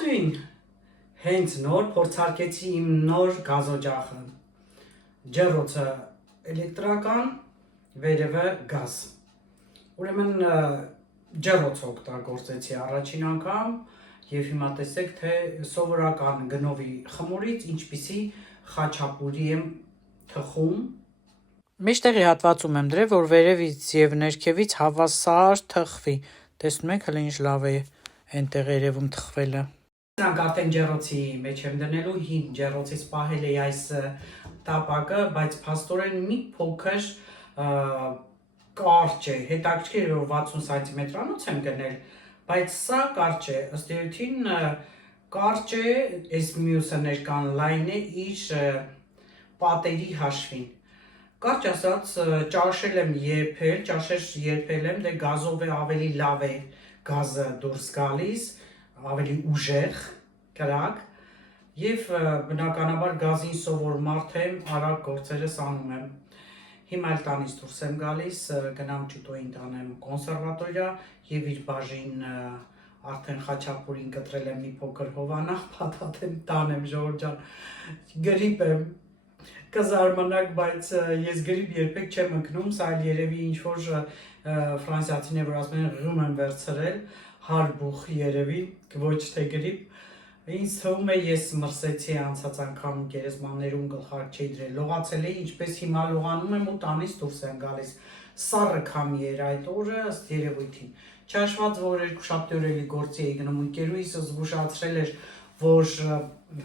Ողջույն, հենց նոր փորձարկեցի իմ նոր գազօջախը, ջեռոցը էլեկտրական, վերևը գազ, ուրեմն ջեռոց օգտագործեցի առաջին անգամ և հիմա տեսեք, թե սովորական գնովի խմորից ինչպիսի խաչապուրի եմ թխում։ Մեջտեղի հատվածում եմ դրել, որ վերևից և ներքևից հավասար թխվի, տեսնում եք հլը ինչ լավ է այնտեղ երևում թխվելը։ Նրանք արդեն ջեռոցի մեջ եմ դնելու, հին ջեռոցից պահել էի այս տապակը, բայց փաստորեն մի փոքր կարճ է, հետաքրքիր է, որ 60 սանտիմետրանոց եմ գնել, բայց սա կարճ է, ըստ էության կարճ է, այս մյուսը ներկան լայն է իր պատերի հաշվին։ Կարճ ասած, ճաշել եմ երբել, ճաշեր երբել եմ, դե գազով է ավելի լավ է գազը դուրս գալիս, ավելի ուժեղ, կրակ, և բնականաբար գազին սովոր մարդ եմ, արագ գործերս անում եմ։ Հիմա էլ տանից դուրս եմ գալիս, գնամ ճուտոյին տանեմ կոնսերվատորիա և իր բաժին արդեն խաչապուրին կտրել եմ մի փոքր հովանավ, փաթաթեմ տանեմ ժողովուրդ ջան, գրիպ եմ, կզարմանաք, բայց ես գրիպ երբեք չեմ ընկնում, սա էլ երևի ինչ-որ ֆրանսիացիներ, որ ասում են ռում եմ վերցրել, հարբուխ երևի, ոչ թե գրիպ, ինձ թվում է ես մրսեցի անցած անգամ գերեզմաններում գլխարկ չէի դրել, լողացել էի, ինչպես հիմա լողանում եմ ու տանից դուրս եմ գալիս, սառը քամի էր այդ օրը ըստ երևույթին, չհաշված, որ երկուշաբթի օր էլի գործի էի գնում, ընկերուհիս զգուշացրել էր, որ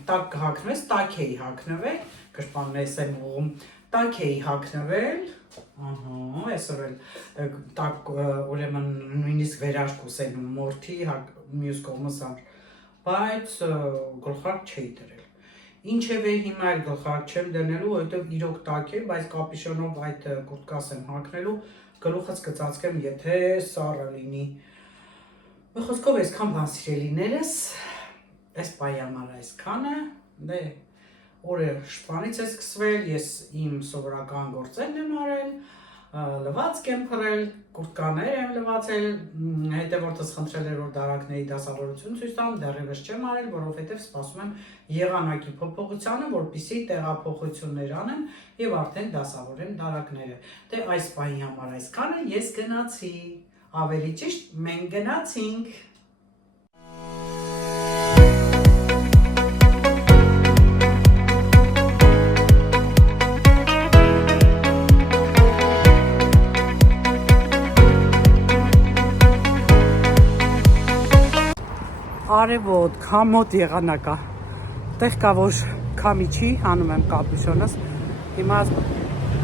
տաք կհագնվես, տաք էի հագնվել, գրպանն էս եմ ուղում, տաք էի հագնվել, այսօր էլ տաք ուրեմն նույնիսկ վերաշ կուսենում մորթի մյուս կողմս ամր, բայց գլխարկ չէի դրել։ Ինչևէ հիմա էլ գլխարկ չեմ դնելու, որովհետև իրոք տաք է, բայց կապիշոնով այդ կուրտկաս եմ հագնելու, գլուխս կծածկեմ, եթե սառը լինի։ Մի խոսքով այսքան բան սիրելիներս, այս պահի համար այսքանը, դե օրը շփանից է սկսվել, ես իմ սովորական գործերն եմ արել, լվացք եմ փռել, կուրտկաներ եմ լվացել, հետևորդս խնդրել էր, որ դարակների դասավորություն ցույց տամ, դեռևս չեմ արել, որովհետև սպասում եմ եղանակի փոփոխությանը, որպեսզի տեղափոխություններ անեմ եւ արդեն դասավորեմ դարակները։ Դե այս պահի համար այսքանը, ես գնացի, ավելի ճիշտ մենք գնացինք։ Արևոտ, քամոտ եղանակա, տեղ կա, որ քամի չի, հանում եմ կապյուսոնս, հիմա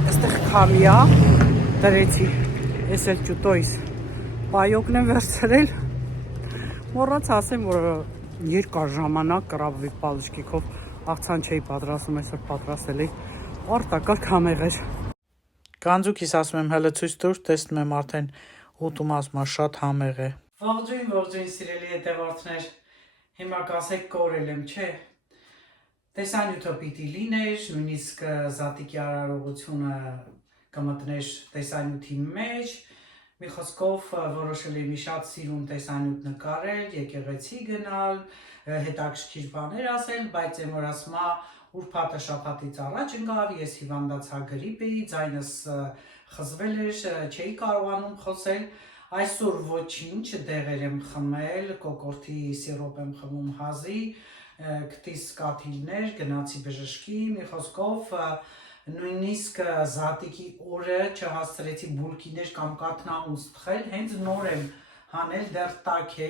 այստեղ քամի է, դրեցի, ես էլ ճուտոյիս պայոկն եմ վերցրել, մոռաց ասեմ, որ երկար ժամանակ կրաբվի պալուշկիքով աղցան չէի պատրաստում, այսօր պատրաստել էի, արտակարգ համեղ էր։ Գանձուկիս ասում եմ հələ ցույց տուր, տեսնում եմ արդեն ուտում ասում շատ համեղ է։ Ողջույն սիրելի հետևորդներ, հիմա կասեք կորել եմ, չէ, տեսանյութը պիտի լիներ, նույնիսկ զատիկի արարողությունը կմտներ տեսանյութի մեջ, մի խոսքով որոշել եմ շատ սիրուն տեսանյութ նկարել, եկեղեցի գնալ, հետաքրքիր բաներ ասել, բայց եմ որ ասմա ուրբաթը շաբաթից առաջ ընկավ, ես հիվանդացա գրիպ էի, ձայնս խզվել էր, չէի կարողանում խոսել, այսօր ոչինչ, դեղեր եմ խմել, կոկորտի սիրոպ եմ խմում հազի, կտիս կաթիլներ, գնացի բժշկի, մի խոսքով նույնիսկ զատիկի օրը չհասցրեցի բուլկիներ կամ կաթնահունց թխել, հենց նոր եմ հանել, դեռ տաք է,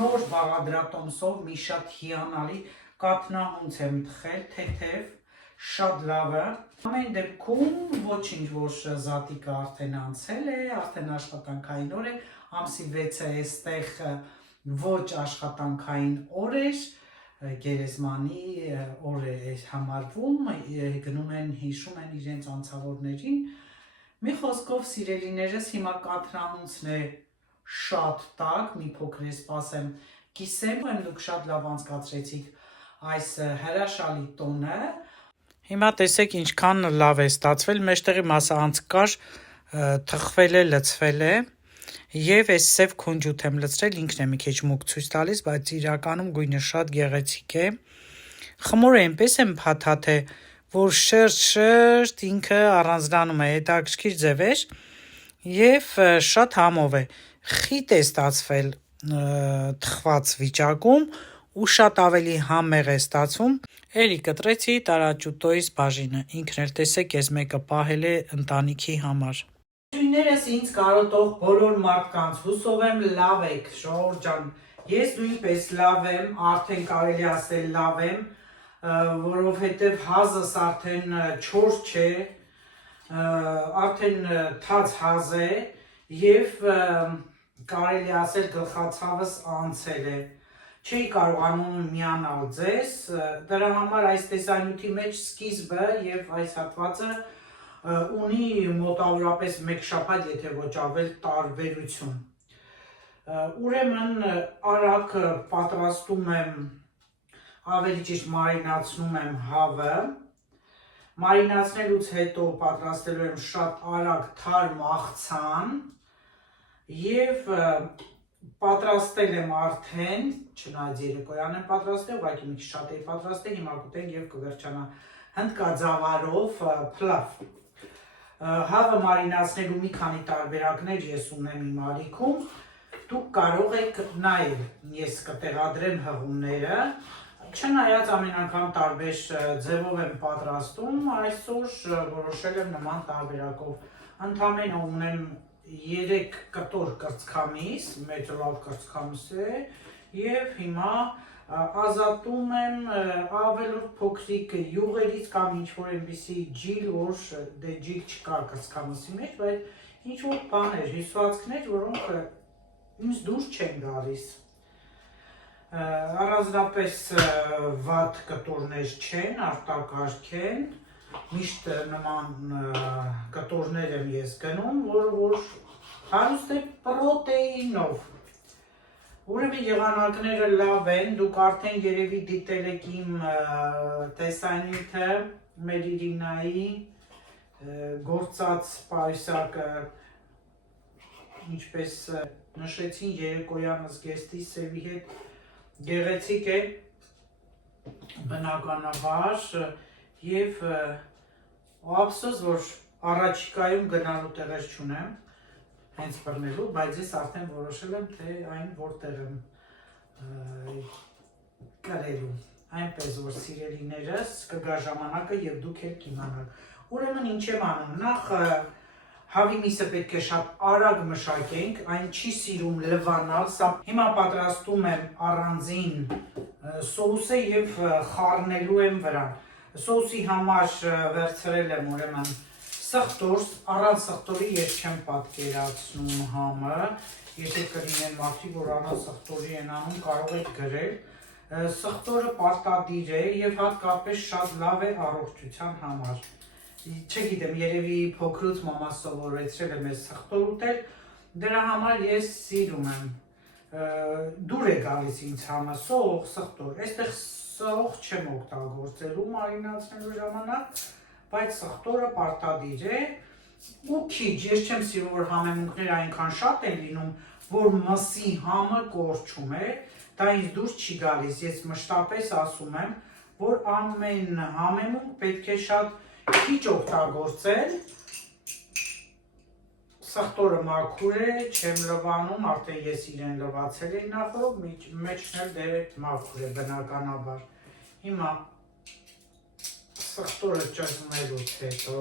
նոր բաղադրատոմսով մի շատ հիանալի կաթնահունց եմ թխել, թեթև, շատ լավը, ամեն դեպքում ոչինչ, որ զատիկը արդեն անցել է, արդեն աշխատանքային օր է, ամսի 6-ը էստեղ ոչ աշխատանքային օր էր, գերեզմանի օր է համարվում, գնում են, հիշում են իրենց անցավորներին, մի խոսքով սիրելիներս հիմա կաթնահունցն է շատ տաք, մի փոքր է սպասեմ, կիսեմ, դուք շատ լավ անցկացրեցիք այս հրաշալի տոնը, Հիմա տեսեք ինչքան լավ է ստացվել, մեջտեղի մասը անցկար թխվել է, լցվել է, Եվ այս սև քունջութ եմ լցրել, ինքն է մի քիչ մուգ ցույց տալիս, բայց իրականում գույնը շատ գեղեցիկ է։ Խմորը այնպես եմ փաթաթել, որ շերտ ինքը առանձնանում է, հետաքրքիր ձև էր եւ շատ համով է։ Խիտ է ստացվել թխված վիճակում ու շատ ավելի համեղ է ստացվում։ Էլի կտրեցի տարաճուտոյից բաժինը, ինքն էլ տեսեք, ես մեկը պահել է ընտանիքի համար։ Ույներս ինձ կարոտող բոլոր մարդկանց, հուսով եմ լավ եք, Շողոր ջան, ես նույնպես լավ եմ, արդեն կարելի ասել լավ եմ, որովհետև հազս արդեն 4 չէ, արդեն թաց հազ է և կարելի ասել գլխացավս անցել է, չի կարողանում միանալ ձեզ, դրա համար այս տեսանյութի մեջ սկիզբը և այս հատվածը ունի մոտավորապես 1 շաբաթ, եթե ոչ ավել տարբերություն։ Ուրեմն արագ պատրաստում եմ, ավելի ճիշտ մարինացնում եմ հավը, մարինացնելուց հետո պատրաստելու եմ շատ արագ թարմ աղցան և պատրաստել եմ արդեն, չնայած երեկոյան եմ պատրաստել, ուղղակի մի քիչ շատ էի պատրաստել, հիմա կուտենք և կվերջանա հնդկաձավարով փլավ։ Հավը մարինացնելու մի քանի տարբերակներ ես ունեմ իմ ալիքում, դուք կարող եք նայել, ես կտեղադրեմ հղումները, չնայած ամեն անգամ տարբեր ձևով եմ պատրաստում, այսօր որոշել եմ նման տարբերակով, ընդամենը ունեմ 3 կտոր կրծքամիս, մեծ լավ կրծքամիս է, և հիմա ազատում եմ ավելորդ փոքրիկ յուղերից կամ ինչ-որ այնպիսի ջիլ, որ դե ջիլ չկա կրծքամիսի մեջ, բայց ինչ-որ բաներ, հյուսվածքներ, որոնք ինձ դուրս չեն գալիս։ Առանձնապես վատ կտորներ չեն, արտակարգ են, միշտ նման կտորներ եմ ես գնում, որ հարուստ է պրոտեինով։ Ուրեմն եղանակները լավ են, դուք արդեն երևի դիտել եք իմ տեսանյութը, մեր Իրինայի գործած պայուսակը, ինչպես նշեցին երեկոյան զգեստի սևի հետ գեղեցիկ է, բնականաբար և ափսոս, որ առաջիկայում գնալու տեղեր չունեմ, հենց բռնելու, բայց ես արդեն որոշել եմ, թե այն որտեղ եմ կրելու, այնպես որ սիրելիներս կգա ժամանակը և դուք էլ կիմանաք։ Ուրեմն ինչ եմ անում, նախ հավի միսը պետք է շատ արագ մշակենք, այն չի սիրում լվանալ, հիմա պատրաստում եմ առանձին սոուսը և խառնելու եմ վրան։ Սոուսի համար վերցրել եմ ուրեմն սխտոր, առանց սխտորի ես չեմ պատկերացնում համը, եթե կլինեն մարդիկ, որ առանց սխտորի են անում, կարող եք գրել։ Սխտորը պարտադիր է և հատկապես շատ լավ է առողջության համար։ Չգիտեմ, երևի փոքրուց մամաս սովորեցրել է մեզ սխտոր ուտել, դրա համար ես սիրում եմ։ Դուր է գալիս ինձ համը, սող, սխտոր, այստեղ սող չեմ օգտագործելու մարինացնելու ժամանակ, բայց սխտորը պարտադիր է ու քիչ, ես չեմ սիրում, որ համեմունքները այնքան շատ են լինում, որ մսի համը կորչում է, դա ինձ դուրս չի գալիս, ես մշտապես ասում եմ, որ ամեն համեմունք պետք է շատ քիչ օգտագործել, սխտորը մաքուր է, չեմ լվանում, արդեն ես իրեն լվացել էի նախորդ, մեջն էլ դերեկ մաքուր է բնականաբար։ Հիմա սխտորը ճզմելուց հետո,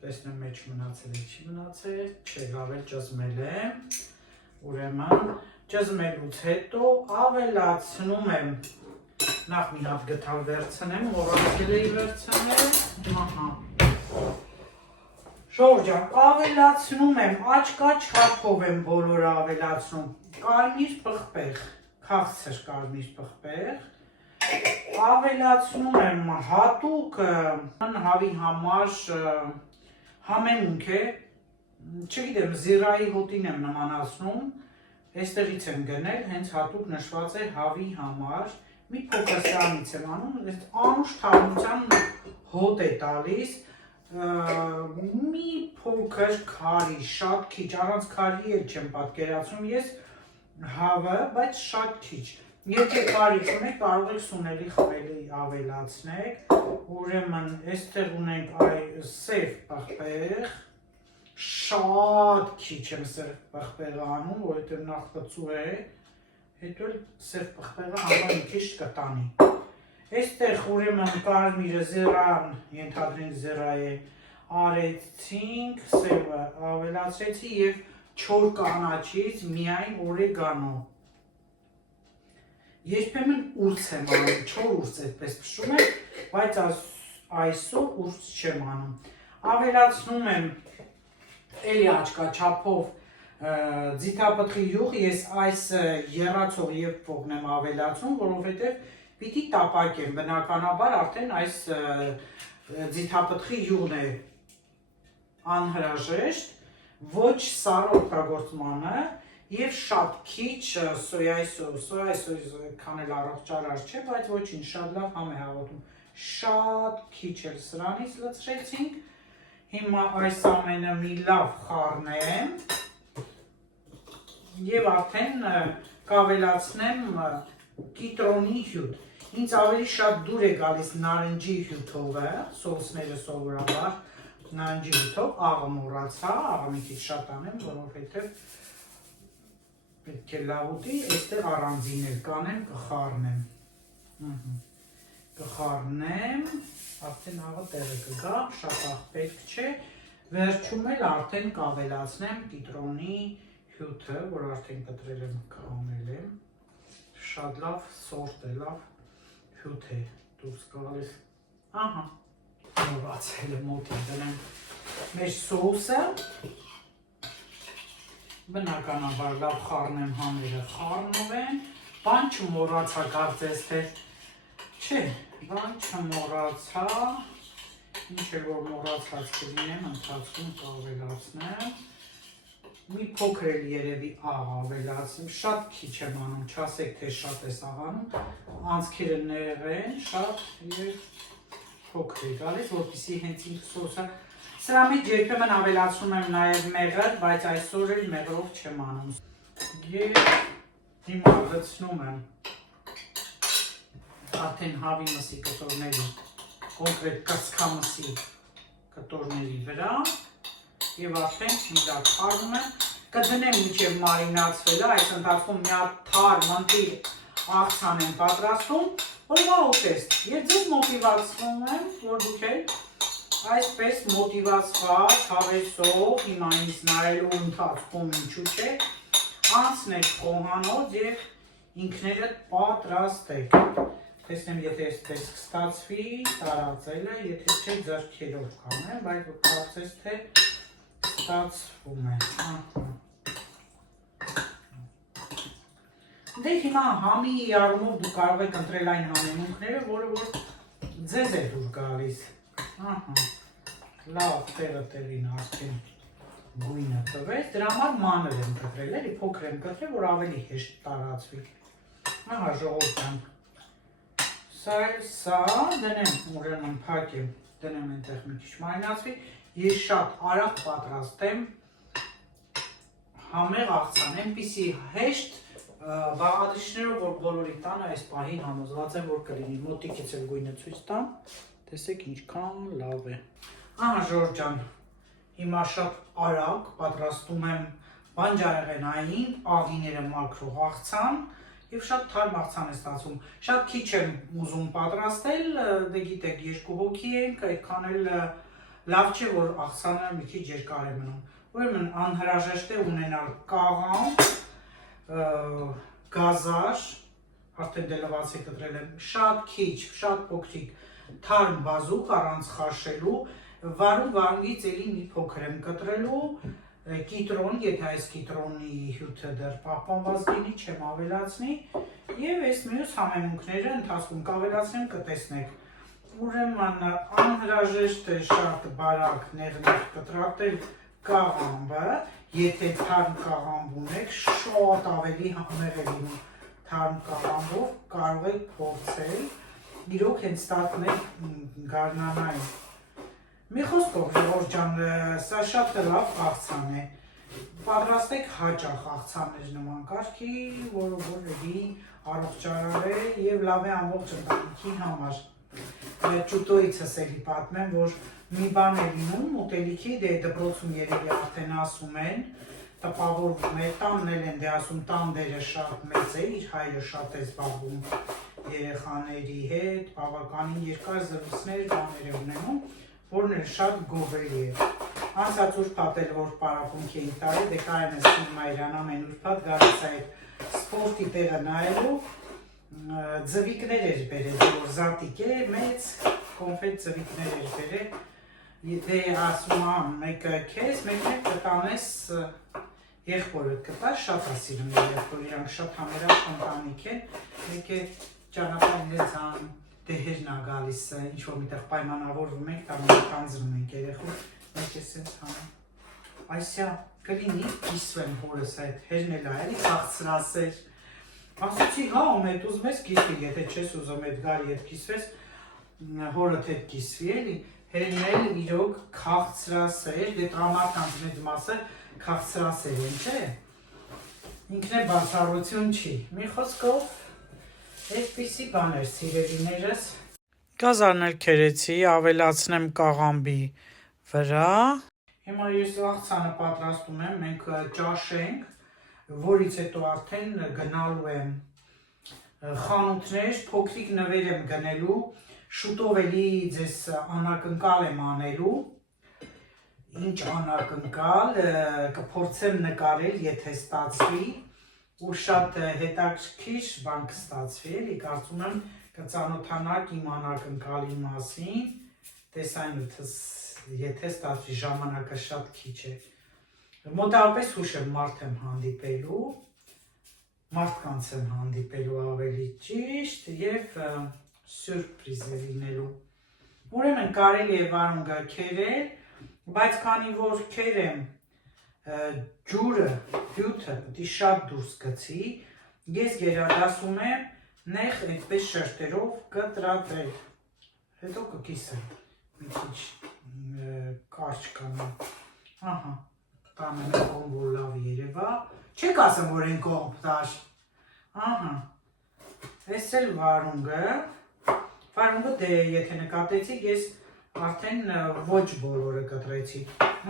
տեսնեմ մեջ մնացել է, չի մնացել, չէ, լավ է ճզմել եմ, ուրեմն ճզմելուց հետո ավելացնում եմ, նախ մի հատ գթալ վերցնեմ, մոռացել էի վերցնել, Շողոր ջան, ավելացնում եմ, աչքա չափով եմ բոլորը ավելացնում, կարմիր պղպեղ, քաղցր կարմիր պղպեղ, ավելացնում եմ հատուկ հավի համար համեմունք է, չգիտեմ, զիրայի հոտին եմ նմանացնում, այստեղից եմ գնել, հենց հատուկ նշված է հավի համար, մի փոքր սրանից եմ անում, անուշ թարմության հոտ է տալիս, մի փոքր քարի, շատ քիչ, առանց քարի էլ չեմ պատկերացնում ես հավը, բայց շատ քիչ։ Եթե քարի ունեք, կարող եք սունելի խմելի ավելացնեք, ուրեմն այստեղ ունենք սև պղպեղ, շատ քիչ եմ սև պղպեղը անում, որովհետև նախ բծու է, հետո էլ սև պղպեղը համար մի քիչ կտանի։ Այստեղ ուրեմն կարմիրը զերան, ենթադրենք զերա է, արեցինք, սևը ավելացրեցի և չոր կանաչից միայն օրեգանո։ Երբեմն ուրց եմ անում, չոր ուրց այդպես փշում եմ, բայց այսօր ուրց չեմ անում։ Ավելացնում եմ էլի աչքաչափով ձիթապտղի յուղ, ես այս եռացող եփվողն եմ ավելացում, որովհետև պիտի տապակեմ, բնականաբար արդեն այս ձիթապտղի յուղն է անհրաժեշտ, ոչ սառը օգտագործմանը և շատ քիչ սոյայի սոյս քանել առողջարար չէ, բայց ոչինչ շատ լավ համ է հաղորդում, շատ քիչ էլ սրանից լցրեցինք, հիմա այս ամենը մի լավ խառնեմ և արդեն կավելացնեմ կիտրոնի հյութ, ինձ ավելի շատ դուր է գալիս նարնջի հյութովը, սոսները սովորաբար նարնջի հյութով, աղը մոռացա, աղը մի քիչ շատ անեմ, որովհետև պետք է լավ ուտի, այստեղ առանձին էլ կանեմ, կխառնեմ, կխառնեմ, արդեն աղը տեղը կգա, շատ աղ պետք չէ, վերջում էլ արդեն կավելացնեմ կիտրոնի հյութը, որ արդեն կտրել եմ, քամել եմ, շատ լավ սորտ է, լավ հյութ է դուրս գալիս, ահա, մոռացել եմ մոտի դնեմ մեր սոուսը, բնականաբար լավ խառնեմ համերը խառնում են, բան չմոռացա կարծես թե, չէ, բան չմոռացա, ինչ է որ մոռացած կլինեմ, ընթացքում կավելացնեմ, մի փոքր էլ երևի աղ ավելացնեմ, շատ քիչ եմ անում, չասեք թե շատ ես աղանում, անցքերը նեղեն, շատ և փոքր է գալիս, որպեսզի հենց ինքը սոսը, սրա մեջ երբեմն ավելացնում եմ նաև մեղր, բայց այսօր էլ մեղրով չեմ անում, և հիմա լցնում եմ արդեն հավի մսի կտորների, կոնկրետ կրծքամսի կտորների վրա, և արդեն մի լավ խառնում եմ, կդնեմ մինչև մարինացվելը, այս ընթացքում մի հատ թար մնտիր աղցան եմ պատրաստում, որ վաղ ուտեստ, և ձեզ մոտիվացնում եմ, որ դուք էլ այսպես մոտիվացված, հավեսով, հիմա ինձ նայելու ընթացքում ինչու չէ, անցնեք խոհանոց և ինքներդ պատրաստեք, տեսնեմ եթե այսպես կստացվի տարածելը, եթե չէ ձեռքերով կանեմ, բայց կարծես թե ստացվում է, դե հիմա համի առումով դու կարող եք ընտրել այն համեմունքները, որը որ ձեզ է դուր գալիս, լավ տեղը տեղին արդեն գույնը տվեց, դրա համար մանր եմ կտրել, էլի փոքր եմ կտրել, որ ավելի հեշտ տարածվի, ահա ժողովուրդ, սա դնեմ, ուրեմն փակեմ, դնեմ այնտեղ մի քիչ մարինացվի, ես շատ արագ պատրաստեմ համեղ աղցան, այնպիսի հեշտ բաղադրիչներով, որ բոլորի տանը այս պահին համոզված եմ, որ կլինի, մոտիկից էլ գույնը ցույց տամ, տեսեք ինչքան լավ է, ահա ժողովուրդ ջան, հիմա շատ արագ պատրաստում եմ բանջարեղենային աղիները մաքրող աղցան և շատ թարմ աղցան է ստացվում, շատ քիչ եմ ուզում պատրաստել, դե գիտեք երկու հոգի ենք, այդքան էլ լավ չէ, որ աղցանը մի քիչ երկար է մնում, ուրեմն անհրաժեշտ է ունենալ կաղամ, գազար, արդեն դե լվացի կտրել եմ, շատ քիչ, շատ փոքրիկ, թարմ բազուկ առանց խաշելու, վարում վարունգից էլի մի փոքր եմ կտրելու, կիտրոն, եթե այս կիտրոնի հյութը դեռ պահպանված լինի, չեմ ավելացնի, և այս մյուս համեմունքները ընթացքում կավելացնեմ կտեսնեք, ուրեմն անհրաժեշտ է շատ բարակ նեղնեղ կտրատել կաղամբը, եթե թարմ կաղամբ ունեք, շատ ավելի համեղ է լինում թարմ կաղամբով, կարող եք փորձել, իրոք հենց ստացվում եք գարնանային Մի խոսքով, Ժողովուրդ ջան, սա շատ լավ աղցան է։ Պատրաստեք հաճախ աղցաններ նման կարգի, որը որևէ առողջարար է եւ լավ է ամբողջ ընտանիքի համար։ Ճուտոիցս էլի պատմեմ, որ մի բան է լինում, ուտելիքի դպրոցում երևի արդեն ասում են, տպավորվում է, տանն էլ են դե ասում, տան դերը շատ մեծ է, իր հայրը շատ է զբաղվում երեխաների հետ, բավականին երկար զրույցներ բաներ է ունենում, որն էլ շատ գովելի է։ Անցած ուրբաթ էլ որ պարապմունք էինք տարել, դե կարեն ես Սիմայրան ամեն ուրբաթ գալիս այդ սպորտի տեղը նայելու, ձվիկներ էր բերել, որ զատիկ է, մեծ կոնֆետ ձվիկներ էր բերել, դե ասում ամ, մեկը քեզ, մեկը կտանես եղբորդ կտար, շատ ասիրում եղբոր, իրանք շատ համերաշխ ընտանիք են, մեկ է ճանապարհ իրենց դեհերն ա գալիս, ինչ-որ միտեղ պայմանավորվում ենք, տանձնում ենք երեխու, մեկ է սենց հանում, այսյա կլինի կիսվեմ հորս այդ հերն էլ այելի կաղցրասեր, ասուցի հա ում հետ ուզում ես կիսվի, եթե չես ուզում հետ գարի հետ կիսվես, հորդ հետ կիսվի էլի, հերն էլ իրոք քաղցրասեր, դե տղամարդկանց մեծ մասը քաղցրասեր են, չէ, ինքն է բացառություն չի, մի խոսքով այդպիսի բաներ սիրելիներս գազարն էլ քերեցի, ավելացնեմ կաղամբի վրա հիմա ես աղցանը պատրաստում եմ, մենք ճաշենք, որից հետո արդեն գնալու եմ խանութներ, փոքրիկ նվեր եմ գնելու, շուտով էլի ձեզ անակնկալ եմ անելու, ինչ անակնկալ, կփորձեմ նկարել, եթե ստացվի, ու շատ հետաքրքիր բան կստացվի, էլի կարծում եմ կծանոթանաք իմ անակնկալի մասին, տեսանյութս, եթե ստացվի ժամանակը շատ քիչ է։ Մոտավորապես հուշ եմ մարդ եմ հանդիպելու, մարդկանց եմ հանդիպելու ավելի ճիշտ և սյուրպրիզ է լինելու։ Ուրեմն կարելի է վարունգը քերել, բայց քանի որ քերեմ ջուրը, հյութը պիտի շատ դուրս գցի, ես գերադասում եմ նեղ այդպես շերտերով կտրատել, հետո կկիսեմ, մի քիչ կարճ կանեմ, ահա, տանեմ են կողմ, որ լավ երևա, չեք ասեմ, որ են կողմ տար, ահա, ես էլ վարունգը դե եթե նկատեցիք, ես արդեն ոչ բոլորը կտրեցի,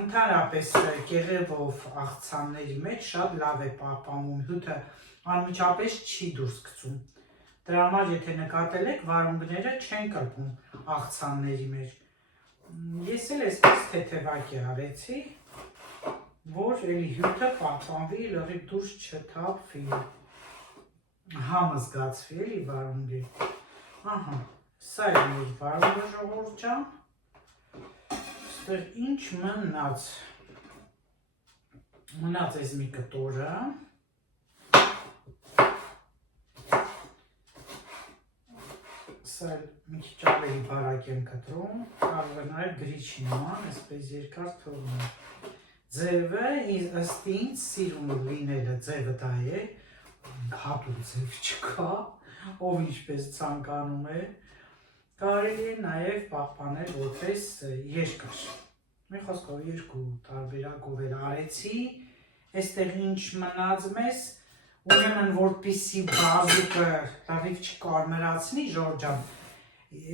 ընդհանրապես կեղևով աղցանների մեջ շատ լավ է պահպանվում, հյութը անմիջապես չի դուրս գցում, դրա համար եթե նկատել եք, վարունգները չեն կրպում աղցանների մեջ, ես էլ այսպես թեթևակի արեցի, որ էլի հյութը պահպանվի, լրիվ դուրս չթափվի, համը զգացվի էլի վարունգի, ահա, սա է մեր վարունգը ժողովուրդ ջան, ինչ մնաց ես մի կտորը, սա մի քիչ ավելի բարակ եմ կտրում, կարող է նաև գրիչի նման, այսպես երկար թողնում, ձևը ըստ ինձ սիրում լինելը ձևը դա է, հատուկ ձև չկա, ով ինչպես ցանկանում է, կարելի է նաև պահպանել որպես երկար, մի խոսքով երկու տարբերակով էլ արեցի, այստեղ ինչ մնաց մեզ, ուրեմն որպեսզի բազուկը լրիվ չկարմրացնի Ժորժ ջան,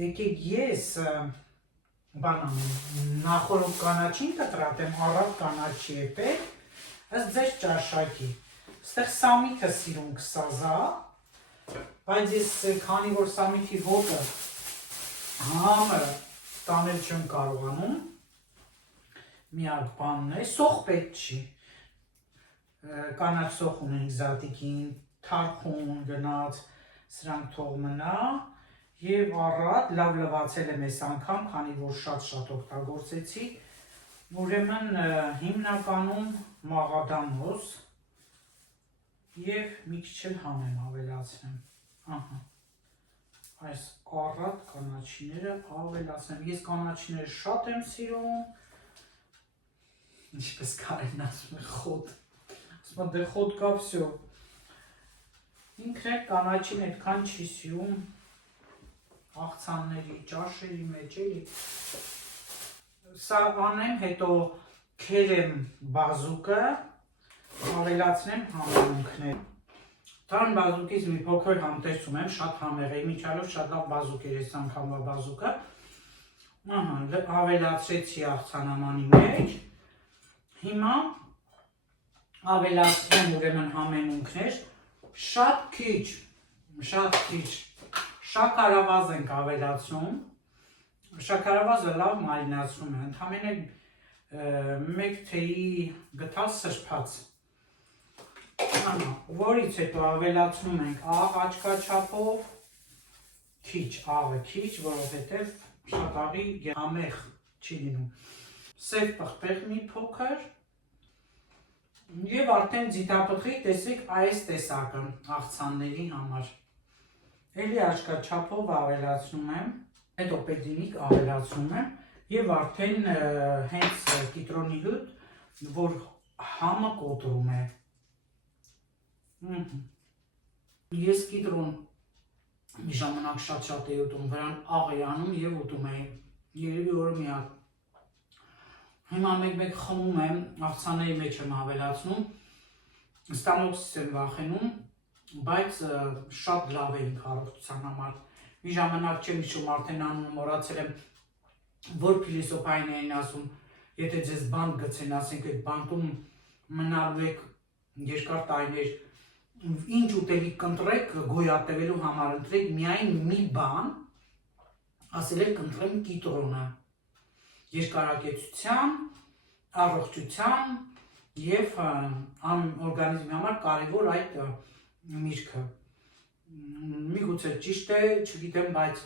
եկեք ես նախորդ կանաչին կտրատեմ, առատ կանաչի է պետք, ըստ ձեր ճաշակի, այստեղ սամիթը սիրում կսազա, բայց ես քանի որ սամիթի հոտը համը տանել չեմ կարողանում, միակ բանն է, սոխ պետք չի, կանաչ սոխ ունենք զատիկին, թարխուն գնաց, սրանք թող մնա և առատ լավ լվացել եմ ես անգամ, քանի որ շատ օգտագործեցի, ուրեմն հիմնականում մաղադամոս և մի քիչ էլ համ եմ ավելացնեմ, ահա, այս առատ կանաչիները ավելացնեմ, ես կանաչիները շատ եմ սիրում, ինչպես կարեն ասում է խոտ, ասում է դե խոտ կա վսյո, ինքն է կանաչին այդքան չի սիրում աղցանների, ճաշերի մեջ էլի, սա անեմ, հետո քերեմ բազուկը, ավելացնեմ համեմունքներ։ Տան բազուկից մի փոքր համտեսում եմ, շատ համեղ է, միջալով շատ լավ բազուկ էր այս անգամվա բազուկը։ Ավելացրեցի աղցանամանի մեջ։ Հիմա ավելացնեմ ուրեմն համեմունքներ, շատ քիչ, շաքարավազ ենք ավելացնում, շաքարավազը լավ մարինացնում է, ընդամենը մեկ թեյի գթալ սրբած, որից հետո ավելացնում ենք աղ աչքաչափով, քիչ աղը քիչ, որովհետև շատ աղի համեղ չի լինում, սև պղպեղ մի փոքր, և արդեն ձիթապտղի տեսեք այս տեսակը աղցանների համար, էլի աչքաչափով ավելացնում եմ, հետո պետինիկ ավելացնում եմ և արդեն հենց կիտրոնի հյութ, որ համը կոտրում է։ Ես կիտրոն մի ժամանակ շատ էի ուտում, վրան աղ էի անում և ուտում էի, երևի օրը մի հատ։ Հիմա մեկ խմում եմ, աղցանների մեջ եմ ավելացնում, ստամոքսից եմ վախենում, բայց շատ լավ էինք առողջության համար։ Մի ժամանակ չեմ հիշում, արդեն անունը մոռացել եմ, որ փիլիսոփային էին ասում, եթե ձեզ բանտ գցեն, ասենք այդ բանտում մնալու եք երկար տարիներ, ինչ ուտելիք կընտրեք գոյատևելու համար, ընտրեք միայն մի բան, ասել եք ընտրեմ կիտրոնը, երկարակեցության, առողջության և օրգանիզմի համար կարևոր այդ միրգը։ Միգուցե ճիշտ է, չգիտեմ, բայց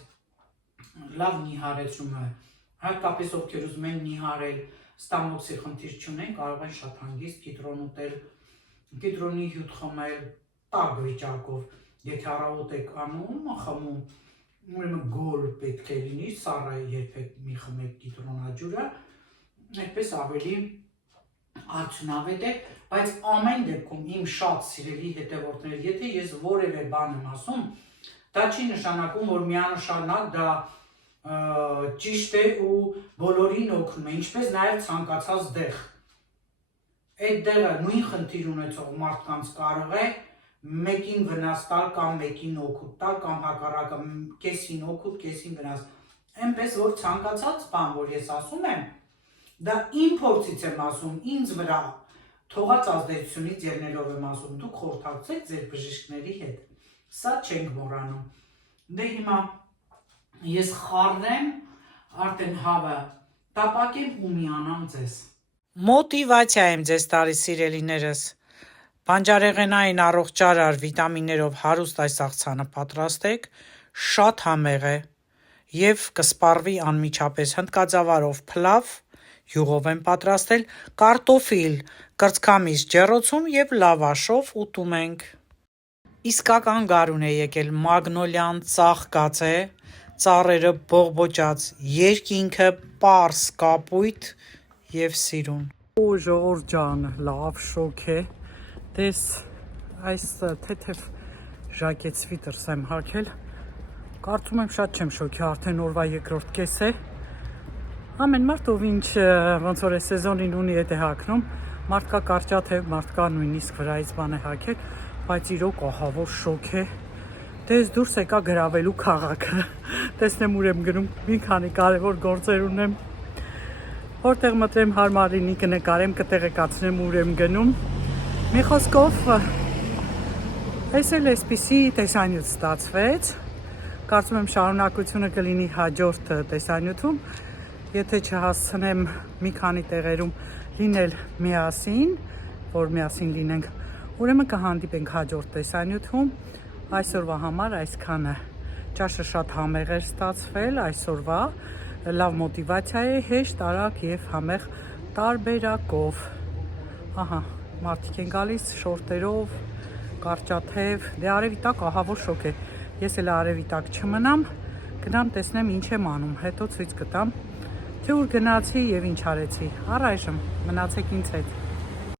լավ նիհարեցում է, հատկապես ովքեր ուզում են նիհարել, ստամոքսի խնդիր չունեն, կարող են շատ հանգիստ կիտրոն ուտել, կիտրոնի հյութ խմել, տաք վիճակով, եթե առավոտ եք անում, խմում, ուրեմն գոլ պետք է լինի, սառը երբեք մի խմեք կիտրոնաջուրը, այդպես ավելի արդյունավետ է, բայց ամեն դեպքում իմ շատ սիրելի հետևորդներ, եթե ես որևէ բան եմ ասում, դա չի նշանակում, որ միանշանակ դա ճիշտ է ու բոլորին օգնում է, ինչպես նաև ցանկացած դեղ։ Այդ դեղը նույն խնդիր ունեցող մարդկանց կարող է մեկին վնաս տալ կամ մեկին օգուտ տալ կամ հակառակը կեսին օգուտ, կեսին վնաս։ Այնպես որ ցանկացած բան, որ ես ասում եմ, դա իմ փորձից եմ ասում, ինձ վրա թողած ազդեցությունից ելնելով եմ ասում, դուք խորհրդակցեք ձեր բժիշկների հետ, սա չենք մոռանում։ Դե հիմա ես խառնեմ, արդեն հավը տապակեմ ու միանամ ձեզ։ Մոտիվացիա եմ ձեզ տալիս, սիրելիներս, բանջարեղենային առողջարար վիտամիններով հարուստ այս աղցանը պատրաստեք, շատ համեղ է և կսպառվի անմիջապես, հնդկաձավարով փլավ, յուղով եմ պատրաստել, կարտոֆիլ կրծքամիս ջեռոցում և լավաշով ուտում ենք։ Իսկական գարուն է եկել, մագնոլյան ծաղկած է, ծառերը բողբոջած, երկինքը պարզ կապույտ և սիրուն։ Ու ժողովուրդ ջան, լավ շոք է, տես այս թեթև ժակետ սվիտերս եմ հագել, կարծում եմ շատ չեմ շոքի, արդեն օրվա երկրորդ կես է, ամեն մարդ ով ինչ ոնց որ է սեզոնին ունի էդ է հագնում, մարդկա կարճաթև, մարդկա նույնիսկ վրայից բան է հագել, բայց իրոք ահավոր շոք է, տես դուրս եկա գրավելու քաղաքը, տեսնեմ ուր եմ գնում, մի քանի կարևոր գործեր ունեմ, որտեղ մտրեմ հարմար լինի կնկարեմ, կտեղեկացնեմ ուր եմ գնում, մի խոսքով այս էլ այսպիսի տեսանյութ ստացվեց, կարծում եմ շարունակությունը կլինի հաջորդ տեսանյութում, եթե չհասցնեմ մի քանի տեղերում լինել միասին, որ միասին լինենք, ուրեմն կհանդիպենք հաջորդ տեսանյութում, այսօրվա համար այսքանը, ճաշը շատ համեղ էր ստացվել, այսօրվա լավ մոտիվացիա է, հեշտ, արագ և համեղ տարբերակով, ահա, մարդիկ են գալիս շորտերով, կարճաթև, դե արևի տակ ահավոր շոք է, ես էլ արևի տակ չմնամ, գնամ տեսնեմ ինչ եմ անում, հետո ցույց կտամ, թե ուր գնացի և ինչ արեցի, առայժմ մնացեք ինձ հետ։